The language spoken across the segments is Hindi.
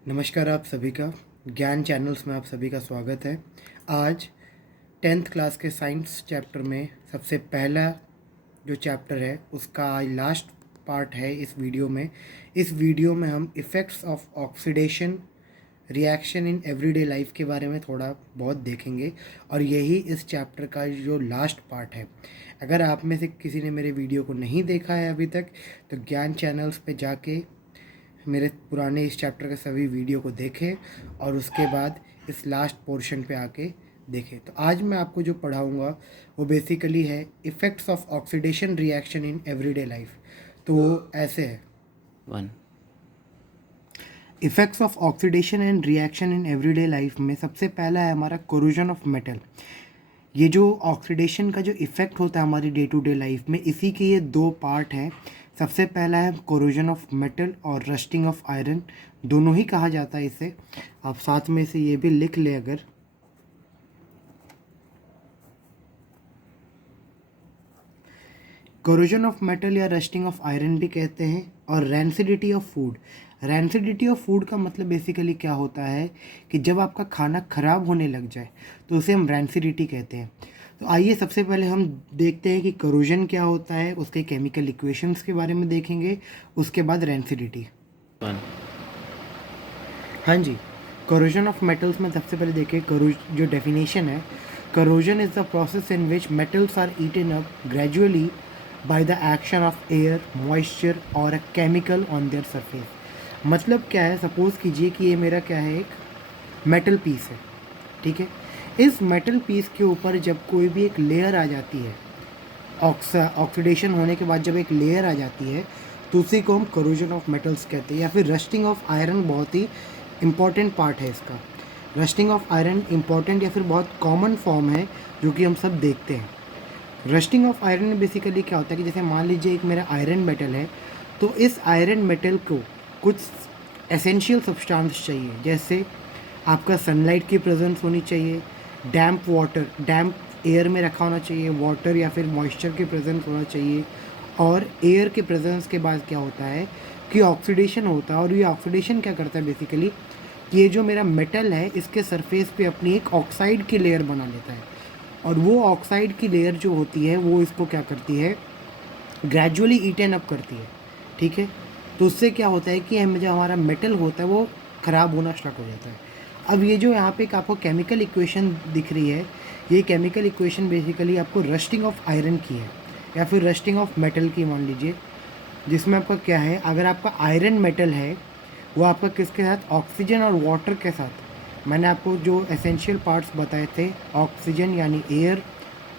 नमस्कार आप सभी का ज्ञान चैनल्स में आप सभी का स्वागत है। आज 10th क्लास के साइंस चैप्टर में सबसे पहला जो चैप्टर है उसका आज लास्ट पार्ट है इस वीडियो में। इस वीडियो में हम effects of oxidation reaction in everyday life के बारे में थोड़ा बहुत देखेंगे और यही इस चैप्टर का जो लास्ट पार्ट है। अगर आप में से किसी ने मेरे वीडियो को नहीं देखा है अभी तक तो ज्ञान चैनल्स पे जाके मेरे पुराने इस चैप्टर के सभी वीडियो को देखें और उसके बाद इस लास्ट पोर्शन पे आके देखें। तो आज मैं आपको जो पढ़ाऊँगा वो बेसिकली है effects of oxidation reaction in everyday life. तो वो ऐसे है। 1. Effects of oxidation and reaction in everyday life में सबसे पहला है हमारा कोरोजन ऑफ मेटल। ये जो ऑक्सीडेशन का जो इफ़ेक्ट होता है हमारी डे टू डे लाइफ में, इसी के ये दो पार्ट हैं। सबसे पहला है कोरोजन ऑफ मेटल और रस्टिंग ऑफ आयरन, दोनों ही कहा जाता है इसे। आप साथ में से ये भी लिख ले, अगर कोरोजन ऑफ मेटल या रस्टिंग ऑफ आयरन भी कहते हैं। और rancidity of food, rancidity of food का मतलब बेसिकली क्या होता है कि जब आपका खाना ख़राब होने लग जाए तो उसे हम रैंसिडिटी कहते हैं। तो आइए सबसे पहले हम देखते हैं कि कोरोजन क्या होता है, उसके केमिकल इक्वेशंस के बारे में देखेंगे, उसके बाद रैंसिडिटी। 1. हाँ जी, कोरोजन ऑफ मेटल्स में सबसे पहले देखें जो डेफिनेशन है। Corrosion is the process in which metals are eaten up gradually by the action of air, moisture और a chemical on their surface. मतलब क्या है, सपोज़ कीजिए कि ये मेरा क्या है, एक मेटल पीस है, ठीक है। इस मेटल पीस के ऊपर जब कोई भी एक लेयर आ जाती है, ऑक्सीडेशन होने के बाद जब एक लेयर आ जाती है तो उसी को हम कोरोजन ऑफ मेटल्स कहते हैं। या फिर रस्टिंग ऑफ आयरन बहुत ही इम्पॉर्टेंट पार्ट है इसका। रस्टिंग ऑफ आयरन इम्पॉर्टेंट या फिर बहुत कॉमन फॉर्म है जो कि हम सब देखते हैं। रस्टिंग ऑफ आयरन में बेसिकली क्या होता है कि जैसे मान लीजिए एक मेरा आयरन मेटल है, तो इस आयरन मेटल को कुछ एसेंशियल सब्सटेंस चाहिए, जैसे आपका सनलाइट की प्रेजेंस होनी चाहिए, डैम्प वाटर, डैम्प एयर में रखा होना चाहिए, वाटर या फिर मॉइस्चर की प्रेजेंस होना चाहिए। और एयर के प्रेजेंस के बाद क्या होता है कि ऑक्सीडेशन होता है। और ये ऑक्सीडेशन क्या करता है बेसिकली कि ये जो मेरा मेटल है इसके सरफेस पे अपनी एक ऑक्साइड की लेयर बना लेता है। और वो ऑक्साइड की लेयर जो होती है वो इसको क्या करती है, ग्रेजुअली ईटन अप करती है, ठीक है। तो उससे क्या होता है कि जो हमारा मेटल होता है वो ख़राब होना स्टार्ट हो जाता है। अब ये जो यहाँ पे एक आपको केमिकल इक्वेशन दिख रही है, ये केमिकल इक्वेशन बेसिकली आपको रस्टिंग ऑफ आयरन की है या फिर रस्टिंग ऑफ मेटल की मान लीजिए, जिसमें आपका क्या है, अगर आपका आयरन मेटल है वो आपका किसके साथ, ऑक्सीजन और वाटर के साथ। मैंने आपको जो एसेंशियल पार्ट्स बताए थे, ऑक्सीजन यानी एयर,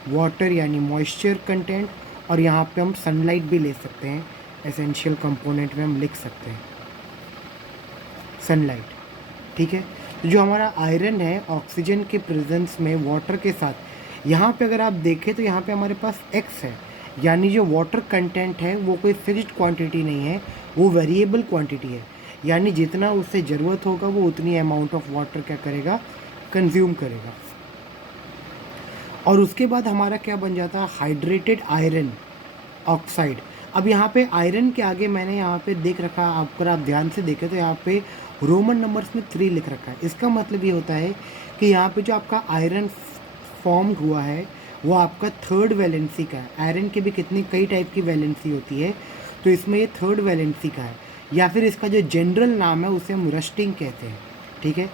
वाटर यानी मॉइस्चर कंटेंट, और यहाँ पे हम सनलाइट भी ले सकते हैं, एसेंशियल कंपोनेंट में हम लिख सकते हैं सनलाइट, ठीक है। तो जो हमारा आयरन है ऑक्सीजन के प्रेजेंस में वाटर के साथ, यहाँ पे अगर आप देखें तो यहाँ पे हमारे पास X है, यानी जो वाटर कंटेंट है वो कोई फिक्स्ड क्वांटिटी नहीं है, वो वेरिएबल क्वांटिटी है। यानी जितना उससे ज़रूरत होगा वो उतनी अमाउंट ऑफ वाटर क्या करेगा, कंज्यूम करेगा। और उसके बाद हमारा क्या बन जाता है, हाइड्रेटेड आयरन ऑक्साइड। अब यहाँ पे आयरन के आगे मैंने यहाँ पे देख रखा, अगर आप ध्यान से देखें तो यहाँ पे रोमन नंबर्स में 3 लिख रखा है। इसका मतलब ये होता है कि यहाँ पे जो आपका आयरन फॉर्म हुआ है वो आपका थर्ड वैलेंसी का है। आयरन के भी कई टाइप की वैलेंसी होती है, तो इसमें ये थर्ड वैलेंसी का है, या फिर इसका जो जनरल नाम है उसे हम रस्टिंग कहते हैं, ठीक है।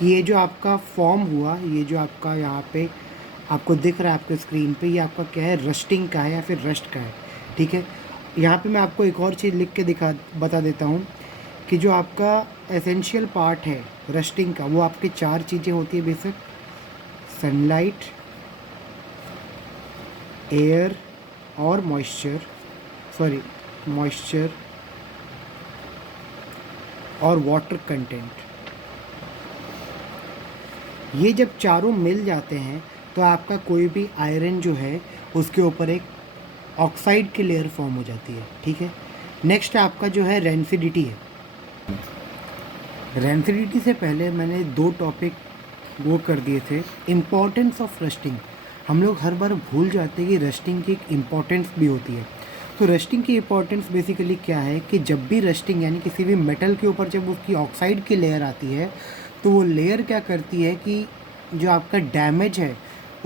कि ये जो आपका फॉर्म हुआ, ये जो आपका यहाँ पे आपको दिख रहा है आपके स्क्रीन पे, ये आपका क्या है, रस्टिंग का है या फिर रस्ट का है, ठीक है। यहाँ पे मैं आपको एक और चीज़ लिख के बता देता हूँ कि जो आपका एसेंशियल पार्ट है रस्टिंग का, वो आपके 4 चीज़ें होती है बेसिक, सनलाइट, एयर और मॉइस्चर और वाटर कंटेंट। ये जब चारों मिल जाते हैं तो आपका कोई भी आयरन जो है उसके ऊपर एक ऑक्साइड की लेयर फॉर्म हो जाती है, ठीक है। नेक्स्ट आपका जो है रैंसिडिटी है। रैंसिडिटी से पहले मैंने 2 टॉपिक वो कर दिए थे, इम्पॉर्टेंस ऑफ रस्टिंग। हम लोग हर बार भूल जाते हैं कि रस्टिंग की एक इम्पॉर्टेंस भी होती है। तो रस्टिंग की इंपॉर्टेंस बेसिकली क्या है कि जब भी रस्टिंग यानी किसी भी मेटल के ऊपर जब उसकी ऑक्साइड की लेयर आती है तो वो लेयर क्या करती है कि जो आपका डैमेज है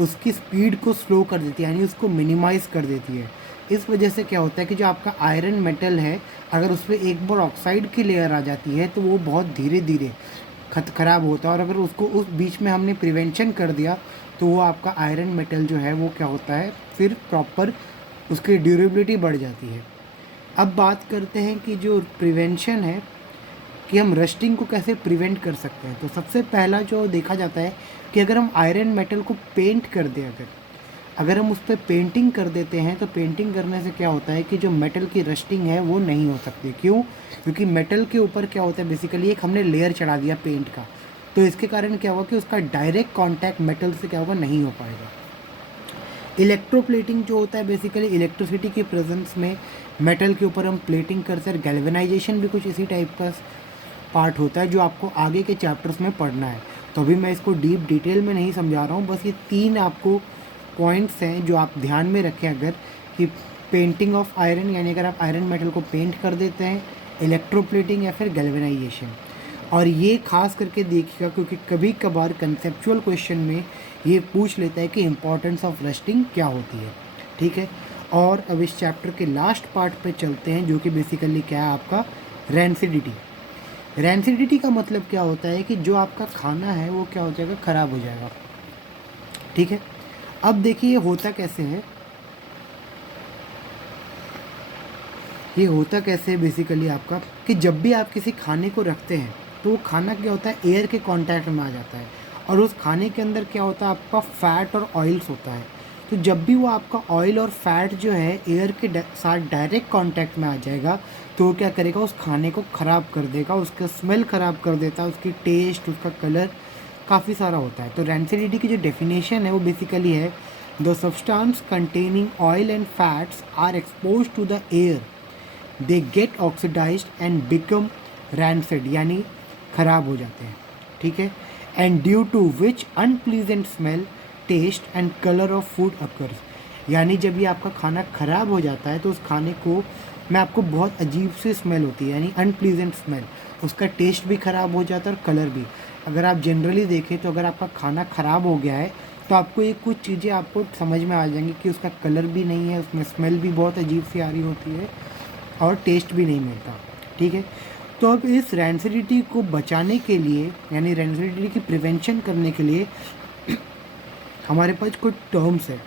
उसकी स्पीड को स्लो कर देती है, यानी उसको मिनिमाइज़ कर देती है। इस वजह से क्या होता है कि जो आपका आयरन मेटल है, अगर उस पर एक बार ऑक्साइड की लेयर आ जाती है तो वो बहुत धीरे धीरे ख़राब होता है, और अगर उसको उस बीच में हमने प्रिवेंशन कर दिया तो वो आपका आयरन मेटल जो है वो क्या होता है, फिर प्रॉपर उसकी ड्यूरेबिलिटी बढ़ जाती है। अब बात करते हैं कि जो प्रिवेंशन है कि हम रस्टिंग को कैसे प्रिवेंट कर सकते हैं। तो सबसे पहला जो देखा जाता है कि अगर हम आयरन मेटल को पेंट कर दें, अगर हम उस पर पेंटिंग कर देते हैं तो पेंटिंग करने से क्या होता है कि जो मेटल की रस्टिंग है वो नहीं हो सकती। क्यों? क्योंकि मेटल के ऊपर क्या होता है, बेसिकली एक हमने लेयर चढ़ा दिया पेंट का, तो इसके कारण क्या होगा कि उसका डायरेक्ट कांटेक्ट मेटल से क्या होगा, नहीं हो पाएगा। इलेक्ट्रोप्लेटिंग जो होता है, बेसिकली इलेक्ट्रिसिटी की प्रेजेंस में मेटल के ऊपर हम प्लेटिंग करते हैं। गैल्वेनाइजेशन भी कुछ इसी टाइप का पार्ट होता है जो आपको आगे के चैप्टर्स में पढ़ना है, तो अभी मैं इसको डीप डिटेल में नहीं समझा रहा हूँ। बस ये 3 आपको पॉइंट्स हैं जो आप ध्यान में रखें अगर, कि पेंटिंग ऑफ आयरन यानी अगर आप आयरन मेटल को पेंट कर देते हैं, इलेक्ट्रोप्लेटिंग या फिर गैल्वेनाइजेशन। और ये खास करके देखिएगा क्योंकि कभी कभार कंसेप्चुअल क्वेश्चन में ये पूछ लेता है कि इम्पोर्टेंस ऑफ रस्टिंग क्या होती है। ठीक है, और अब इस चैप्टर के लास्ट पार्ट पे चलते हैं जो कि बेसिकली क्या है, आपका रैंसिडिटी। रैंसिडिटी का मतलब क्या होता है कि जो आपका खाना है वो क्या हो जाएगा, ख़राब हो जाएगा। ठीक है, अब देखिए ये होता कैसे है, ये होता कैसे है बेसिकली आपका, कि जब भी आप किसी खाने को रखते हैं तो वो खाना क्या होता है, एयर के कांटेक्ट में आ जाता है, और उस खाने के अंदर क्या होता है, आपका फैट और ऑयल्स होता है। तो जब भी वो आपका ऑयल और फैट जो है एयर के साथ डायरेक्ट कांटेक्ट में आ जाएगा तो वो क्या करेगा, उस खाने को ख़राब कर देगा, उसका स्मेल ख़राब कर देता है, उसकी टेस्ट, उसका कलर काफ़ी सारा होता है। तो रैंसिडिटी की जो डेफिनेशन है वो बेसिकली है, the substance containing oil and fats are expose to the air, they get oxidised and become rancid, यानी ख़राब हो जाते हैं। ठीक है, and due to which unpleasant smell, taste and colour of food occurs, यानी जब ये आपका खाना ख़राब हो जाता है तो उस खाने को में आपको बहुत अजीब सी स्मेल होती है, यानी अनप्लीजेंट स्मेल, उसका टेस्ट भी ख़राब हो जाता है और कलर भी। अगर आप जनरली देखें तो अगर आपका खाना ख़राब हो गया है तो आपको ये कुछ चीज़ें आपको समझ में आ जाएंगी कि उसका कलर भी नहीं है, उसमें स्मेल भी बहुत अजीब सी आ रही होती है और टेस्ट भी नहीं मिलता। ठीक है, तो अब इस रैंसिडिटी को बचाने के लिए, यानी रैंसिडिटी की प्रिवेंशन करने के लिए हमारे पास कुछ टर्म्स है।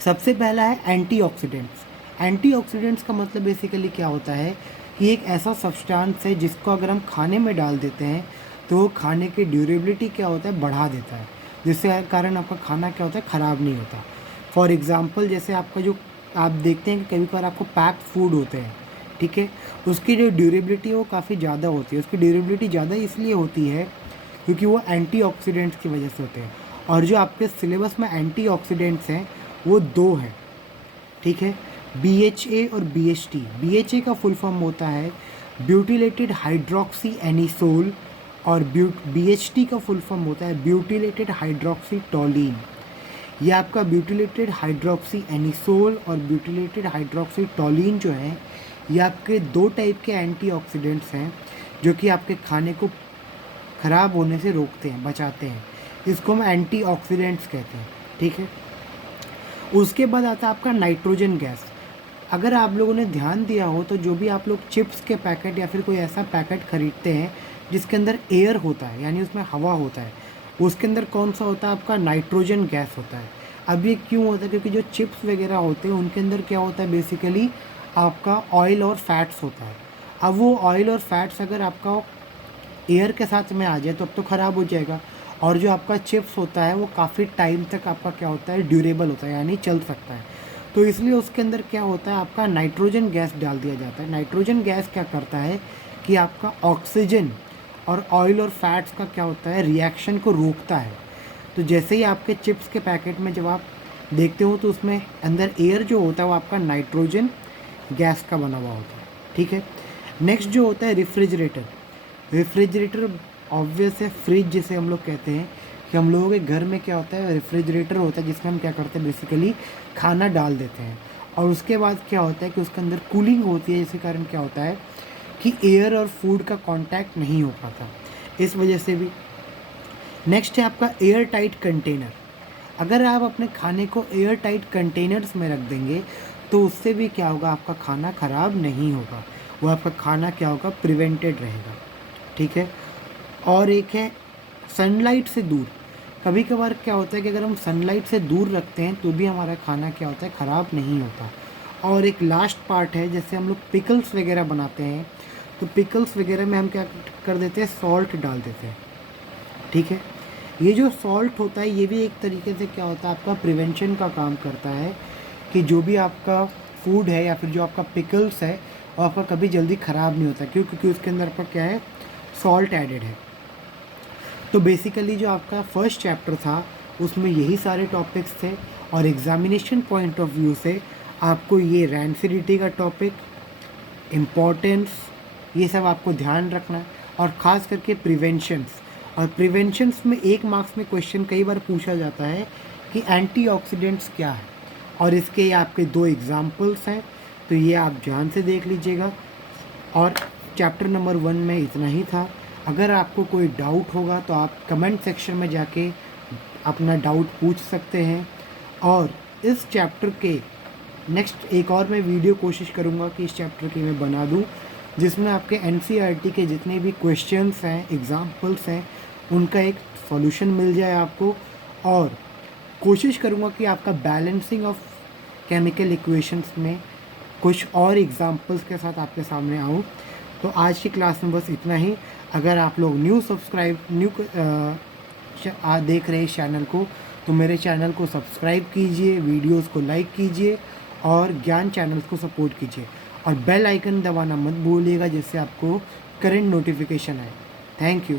सबसे पहला है एंटीऑक्सीडेंट्स। एंटीऑक्सीडेंट्स का मतलब बेसिकली क्या होता है कि एक ऐसा सब्सटेंस है जिसको अगर हम खाने में डाल देते हैं तो वो खाने की ड्यूरेबिलिटी क्या होता है, बढ़ा देता है, जिससे कारण आपका खाना क्या होता है, ख़राब नहीं होता। फॉर एग्ज़ाम्पल जैसे आपका जो आप देखते हैं कि कभी कभार आपको पैक्ड फूड होते हैं, ठीक है, उसकी जो ड्यूरेबिलिटी है वो काफ़ी ज़्यादा होती है। उसकी ड्यूरेबिलिटी ज़्यादा इसलिए होती है क्योंकि वो एंटीऑक्सीडेंट्स की वजह से होते हैं, और जो आपके सिलेबस में एंटीऑक्सीडेंट्स हैं वो 2 हैं। ठीक है, BHA और BHT। BHA का फुल फॉर्म होता है ब्यूटिलेटेड हाइड्रोक्सी एनिसोल, और BHT का फुल फॉर्म होता है ब्यूटिलेटेड हाइड्रोक्सी टोलिन। ये आपका ब्यूटिलेटेड हाइड्रोक्सी एनिसोल और ब्यूटिलेटेड हाइड्रोक्सी टोलिन जो है ये आपके 2 टाइप के एंटीऑक्सीडेंट्स हैं जो कि आपके खाने को ख़राब होने से रोकते हैं, बचाते हैं। इसको हम एंटीऑक्सीडेंट्स कहते हैं। ठीक है, उसके बाद आता है आपका नाइट्रोजन गैस। अगर आप लोगों ने ध्यान दिया हो तो जो भी आप लोग चिप्स के पैकेट या फिर कोई ऐसा पैकेट ख़रीदते हैं जिसके अंदर एयर होता है, यानी उसमें हवा होता है, उसके अंदर कौन सा होता है, आपका नाइट्रोजन गैस होता है। अब ये क्यों होता है, क्योंकि जो चिप्स वगैरह होते हैं उनके अंदर क्या होता है, बेसिकली आपका ऑयल और फैट्स होता है। अब वो ऑयल और फैट्स अगर आपका एयर के साथ में आ जाए तो अब तो ख़राब हो जाएगा, और जो आपका चिप्स होता है वो काफ़ी टाइम तक आपका क्या होता है, ड्यूरेबल होता है, यानी चल सकता है। तो इसलिए उसके अंदर क्या होता है, आपका नाइट्रोजन गैस डाल दिया जाता है। नाइट्रोजन गैस क्या करता है कि आपका ऑक्सीजन और ऑयल और फैट्स का क्या होता है, रिएक्शन को रोकता है। तो जैसे ही आपके चिप्स के पैकेट में जब आप देखते हो तो उसमें अंदर एयर जो होता है वो आपका नाइट्रोजन गैस का बना हुआ होता है। ठीक है, नेक्स्ट जो होता है रेफ्रिजरेटर। रेफ्रिजरेटर ऑब्वियस है, फ्रिज जिसे हम लोग कहते हैं, कि हम लोगों के घर में क्या होता है, रेफ्रिजरेटर होता है जिसमें हम क्या करते हैं, बेसिकली खाना डाल देते हैं। और उसके बाद क्या होता है कि उसके अंदर कूलिंग होती है, जिसके कारण क्या होता है कि एयर और फूड का कांटेक्ट नहीं हो पाता, इस वजह से भी। नेक्स्ट है आपका एयर टाइट कंटेनर। अगर आप अपने खाने को एयर टाइट कंटेनर्स में रख देंगे तो उससे भी क्या होगा, आपका खाना ख़राब नहीं होगा, वो आपका खाना क्या होगा, प्रिवेंटेड रहेगा, ठीक है। और एक है सनलाइट से दूर। कभी कभार क्या होता है कि अगर हम सनलाइट से दूर रखते हैं तो भी हमारा खाना क्या होता है, ख़राब नहीं होता। और एक लास्ट पार्ट है, जैसे हम लोग पिकल्स वगैरह बनाते हैं तो पिकल्स वगैरह में हम क्या कर देते हैं, सॉल्ट डाल देते हैं, ठीक है। ये जो सॉल्ट होता है ये भी एक तरीके से क्या होता है, आपका प्रिवेंशन का काम करता है कि जो भी आपका फूड है या फिर जो आपका पिकल्स है वो आपका कभी जल्दी ख़राब नहीं होता, क्यों, क्योंकि उसके अंदर आपका क्या है, सॉल्ट एडेड है। तो बेसिकली जो आपका फर्स्ट चैप्टर था उसमें यही सारे टॉपिक्स थे, और एग्ज़ामिनेशन पॉइंट ऑफ व्यू से आपको ये रैंसिडिटी का टॉपिक, इम्पोर्टेंस, ये सब आपको ध्यान रखना है, और ख़ास करके प्रिवेंशंस। और प्रिवेंशंस में 1 मार्क्स में क्वेश्चन कई बार पूछा जाता है कि एंटीऑक्सीडेंट्स क्या है, और इसके आपके 2 एग्जाम्पल्स हैं, तो ये आप ध्यान से देख लीजिएगा। और चैप्टर नंबर 1 में इतना ही था। अगर आपको कोई डाउट होगा तो आप कमेंट सेक्शन में जाके अपना डाउट पूछ सकते हैं। और इस चैप्टर के नेक्स्ट एक और मैं वीडियो कोशिश करूँगा कि इस चैप्टर की मैं बना दूँ, जिसमें आपके एनसीईआरटी के जितने भी क्वेश्चंस हैं, एग्जाम्पल्स हैं, उनका एक सॉल्यूशन मिल जाए आपको। और कोशिश करूँगा कि आपका बैलेंसिंग ऑफ केमिकल इक्वेशंस में कुछ और एग्जाम्पल्स के साथ आपके सामने आऊँ। तो आज की क्लास में बस इतना ही। अगर आप लोग देख रहे हैं इस चैनल को, तो मेरे चैनल को सब्सक्राइब कीजिए, वीडियोस को लाइक कीजिए और ज्ञान चैनल्स को सपोर्ट कीजिए, और बेल आइकन दबाना मत भूलिएगा जिससे आपको करंट नोटिफिकेशन आए। Thank you.